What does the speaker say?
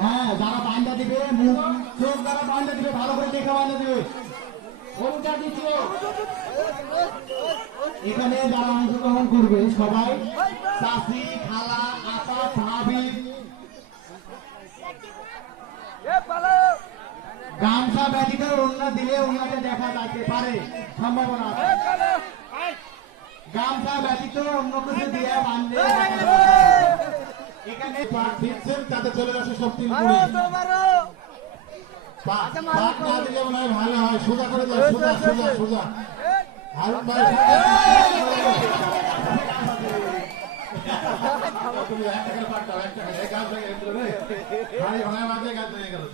হ্যাঁ, যারা বান্ধা দিবে মুখ চোখ যারা বান্ধা দিবে ভালো করে দেখে বান্ধা দিবে। এখানে যারা অংশগ্রহণ করবে সবাই চাচি, খালা, আপা, ভাবি, গামছা ব্যতীত ওড়না দিলে ওড়নাতে দেখা যাইতে পারে, সম্ভাবনা আছে। গামছা ব্যতীত অন্য কিছু দিয়ে বাঁধলে এখানে দিচ্ছেন তাতে চলে আসে সব তিন গুণী। পাক না দিলে মনে হয় ভালো হয়, সোজা করে দাও, সোজা সোজা সোজা। হারুন ভাই তুমি একটা করে পাক দাও, একটা করে গাছ ভেঙে গেল রে, ভাই ভাঙা মাঝে গাছ ভেঙে গেল।